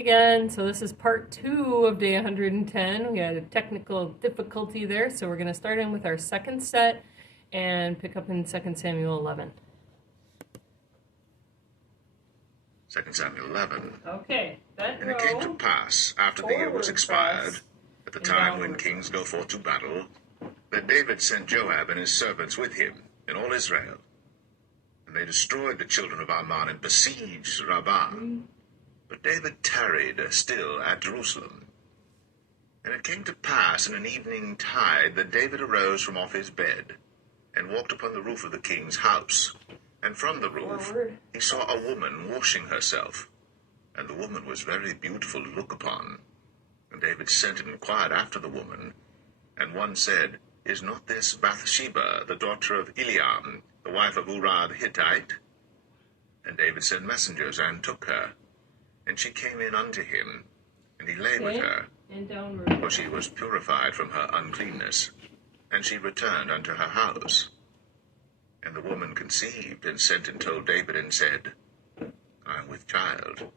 Again, so this is part two of day 110. We had a technical difficulty there, so we're going to start in with our second set and pick up in 2 Samuel 11. 2 Samuel 11. Okay, that And it came to pass, after the year was expired, at the time when kings go forth to battle, that David sent Joab and his servants with him, and all Israel. And they destroyed the children of Ammon and besieged Rabbah. But David tarried still at Jerusalem. And it came to pass in an evening tide that David arose from off his bed, and walked upon the roof of the king's house. And from the roof he saw a woman washing herself, and the woman was very beautiful to look upon. And David sent and inquired after the woman. And one said, Is not this Bathsheba, the daughter of Eliam, the wife of Uriah the Hittite? And David sent messengers, and took her. And she came in unto him, and he lay with her, for she was purified from her uncleanness. And she returned unto her house. And the woman conceived, and sent and told David, and said, I am with child.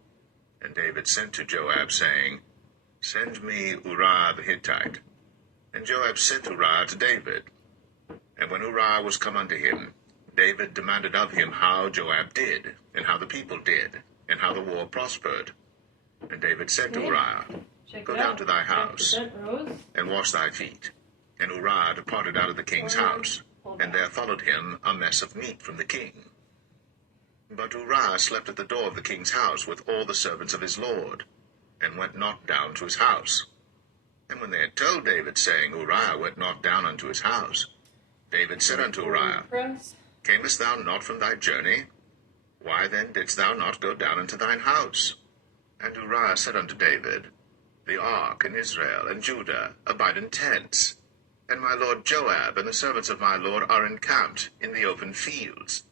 And David sent to Joab, saying, Send me Uriah the Hittite. And Joab sent Uriah to David. And when Uriah was come unto him, David demanded of him how Joab did, and how the people did, and how the war prospered. And David said to Uriah, Go down to thy house, and wash thy feet. And Uriah departed out of the king's house, and there followed him a mess of meat from the king. But Uriah slept at the door of the king's house with all the servants of his lord, and went not down to his house. And when they had told David, saying, Uriah went not down unto his house, David said unto Uriah, Camest thou not from thy journey? Why then didst thou not go down into thine house? And Uriah said unto David, The ark and Israel and Judah abide in tents, and my lord Joab and the servants of my lord are encamped in the open fields.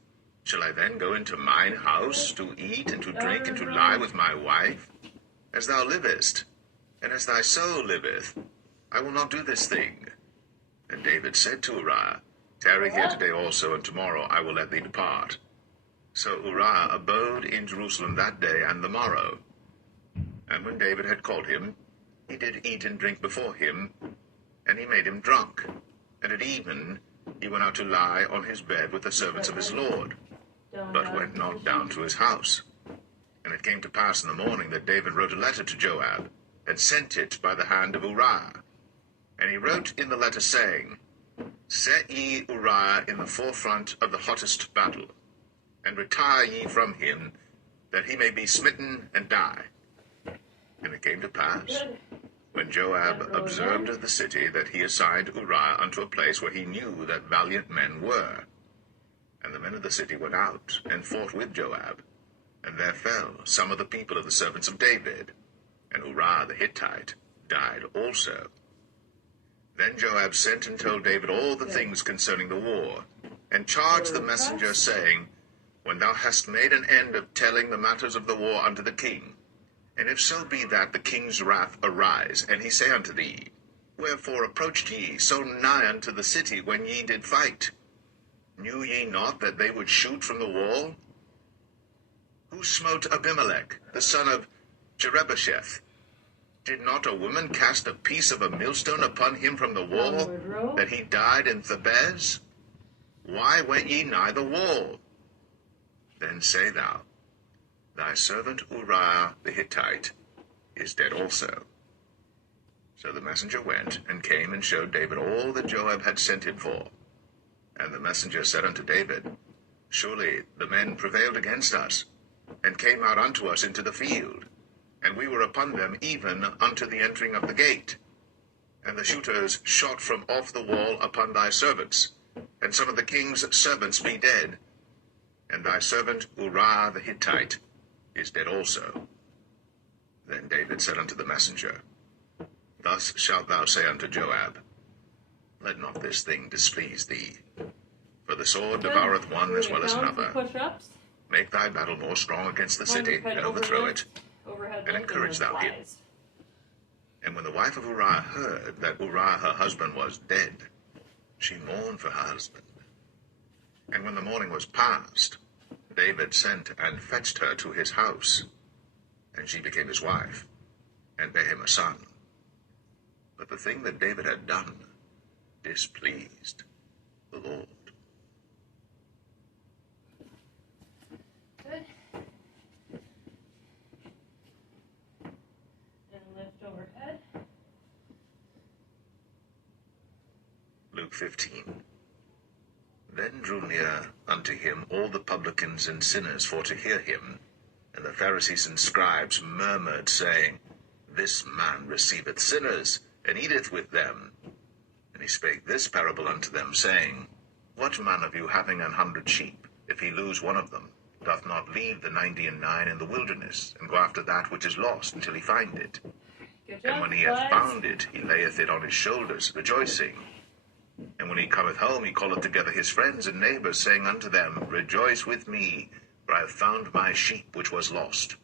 Shall I then go into mine house to eat and to drink and to lie with my wife? As thou livest, and as thy soul liveth, I will not do this thing. And David said to Uriah, Tarry here today also, and tomorrow I will let thee depart. So Uriah abode in Jerusalem that day and the morrow. And when David had called him, he did eat and drink before him, and he made him drunk. And at even he went out to lie on his bed with the servants of his lord, but went not down to his house. And it came to pass in the morning that David wrote a letter to Joab, and sent it by the hand of Uriah. And he wrote in the letter, saying, Set ye Uriah in the forefront of the hottest battle, and retire ye from him, that he may be smitten and die. And it came to pass, when Joab observed of the city, that he assigned Uriah unto a place where he knew that valiant men were. And the men of the city went out, and fought with Joab. And there fell some of the people of the servants of David. And Uriah the Hittite died also. Then Joab sent and told David all the things concerning the war, and charged the messenger, saying, When thou hast made an end of telling the matters of the war unto the king, and if so be that the king's wrath arise, and he say unto thee, Wherefore approached ye so nigh unto the city when ye did fight? Knew ye not that they would shoot from the wall? Who smote Abimelech, the son of Jerubbesheth? Did not a woman cast a piece of a millstone upon him from the wall, that he died in Thebez? Why went ye nigh the wall? Then say thou, Thy servant Uriah the Hittite is dead also. So the messenger went, and came and showed David all that Joab had sent him for. And the messenger said unto David, Surely the men prevailed against us, and came out unto us into the field, and we were upon them even unto the entering of the gate. And the shooters shot from off the wall upon thy servants, and some of the king's servants be dead. And thy servant Uriah the Hittite is dead also. Then David said unto the messenger, Thus shalt thou say unto Joab, Let not this thing displease thee, for the sword devoureth one as well as another. Make thy battle more strong against the city, and overthrow it, and encourage thou him. And when the wife of Uriah heard that Uriah her husband was dead, she mourned for her husband. And when the morning was past, David sent and fetched her to his house. and she became his wife, and bare him a son. But the thing that David had done displeased the Lord. Good. And lift overhead. Luke 15. Then drew near unto him all the publicans and sinners for to hear him. And the Pharisees and scribes murmured, saying, This man receiveth sinners, and eateth with them. And he spake this parable unto them, saying, What man of you having 100 sheep, if he lose one of them, doth not leave the 99 in the wilderness, and go after that which is lost until he find it? Good job, And when he hath guys. found it, he layeth it on his shoulders, rejoicing. And when he cometh home, he calleth together his friends and neighbors, saying unto them, Rejoice with me, for I have found my sheep which was lost.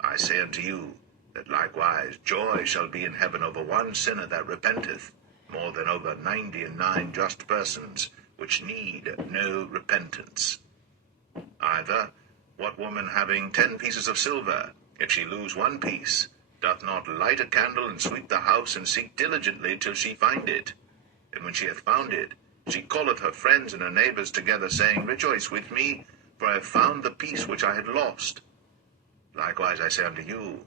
I say unto you, that likewise joy shall be in heaven over one sinner that repenteth, more than over 99 just persons, which need no repentance. Either, what woman having 10 pieces of silver, if she lose one piece, doth not light a candle and sweep the house, and seek diligently till she find it? And when she hath found it, she calleth her friends and her neighbors together, saying, Rejoice with me, for I have found the piece which I had lost. Likewise I say unto you,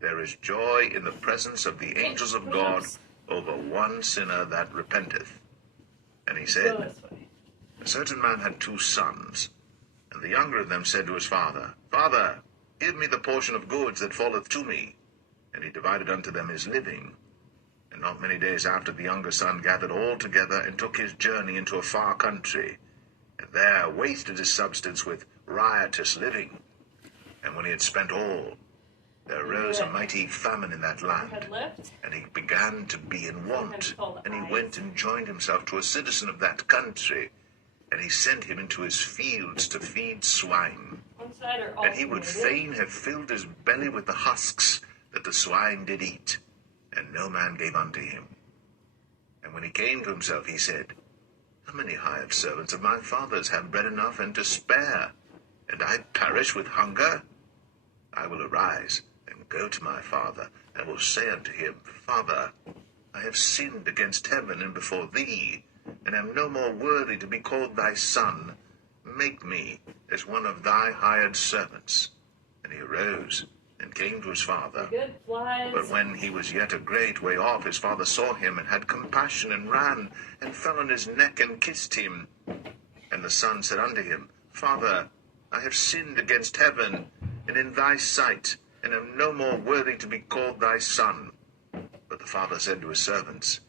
there is joy in the presence of the angels of God over one sinner that repenteth. And he Go said, this way. A certain man had 2 sons, and the younger of them said to his father, Father, give me the portion of goods that falleth to me. And he divided unto them his living. And not many days after, the younger son gathered all together, and took his journey into a far country, and there wasted his substance with riotous living. And when he had spent all, there arose a mighty famine in that land, Overhead lift. and he began to be in want. And he went and joined himself to a citizen of that country, and he sent him into his fields to feed swine. One side or And he would alternated. fain have filled his belly with the husks that the swine did eat, and no man gave unto him. And when he came to himself, he said, How many hired servants of my father's have bread enough and to spare, and I perish with hunger? I will arise and go to my father, and will say unto him, Father, I have sinned against heaven and before thee, and am no more worthy to be called thy son. Make me as one of thy hired servants. And he arose and came to his father. Good, flies. But when he was yet a great way off, his father saw him, and had compassion, and ran, and fell on his neck, and kissed him. And the son said unto him, Father, I have sinned against heaven, and in thy sight, and am no more worthy to be called thy son. But the father said to his servants,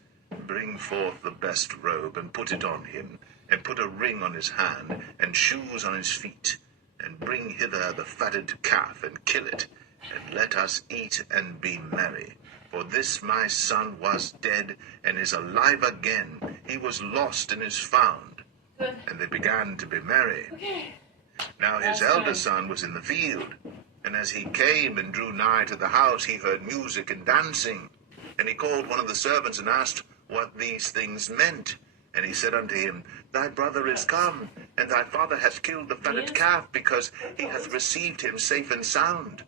Bring forth the best robe, and put it on him, and put a ring on his hand, and shoes on his feet, and bring hither the fatted calf, and kill it, and let us eat and be merry. For this my son was dead, and is alive again. He was lost, and is found. Good. And they began to be merry. Okay. Now his That's elder fine. son was in the field. And as he came and drew nigh to the house, he heard music and dancing. And he called one of the servants, and asked what these things meant. And he said unto him, Thy brother is come, and thy father hath killed the fatted Yes. calf, because he hath received him safe and sound.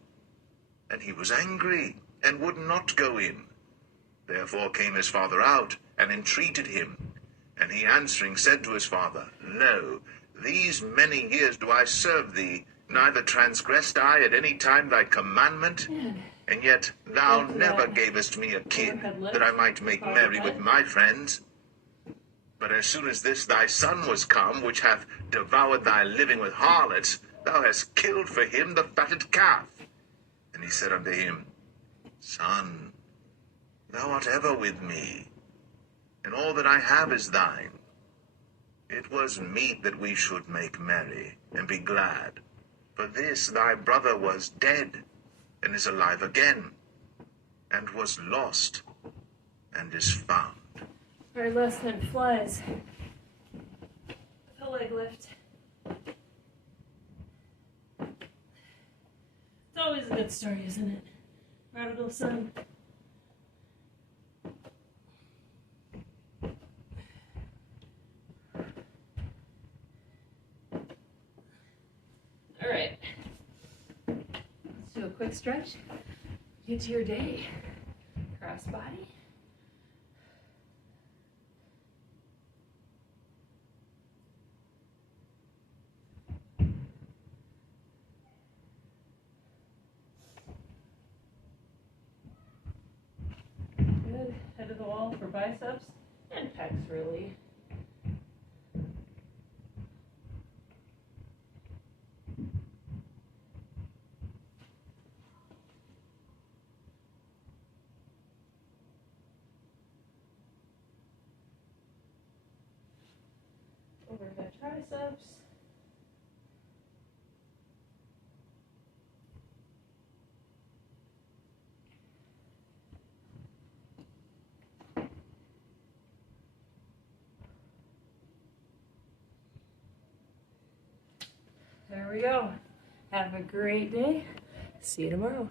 And he was angry, and would not go in. Therefore came his father out, and entreated him. And he answering said to his father, Lo, these many years do I serve thee, neither transgressed I at any time thy commandment, and yet thou Thank you, never Lord. gavest me a kid, Overhead lift. that I might make merry with Overhead. my friends. But as soon as this thy son was come, which hath devoured thy living with harlots, thou hast killed for him the fatted calf. And he said unto him, Son, thou art ever with me, and all that I have is thine. It was meet that we should make merry, and be glad. For this thy brother was dead, and is alive again, and was lost, and is found. Very less than flies. The leg lift. It's always a good story, isn't it? Prodigal son. All right. Let's do a quick stretch, get to your day. Cross body. Good. Head of the wall for biceps and pecs, really. Overhead triceps. There we go. Have a great day. See you tomorrow.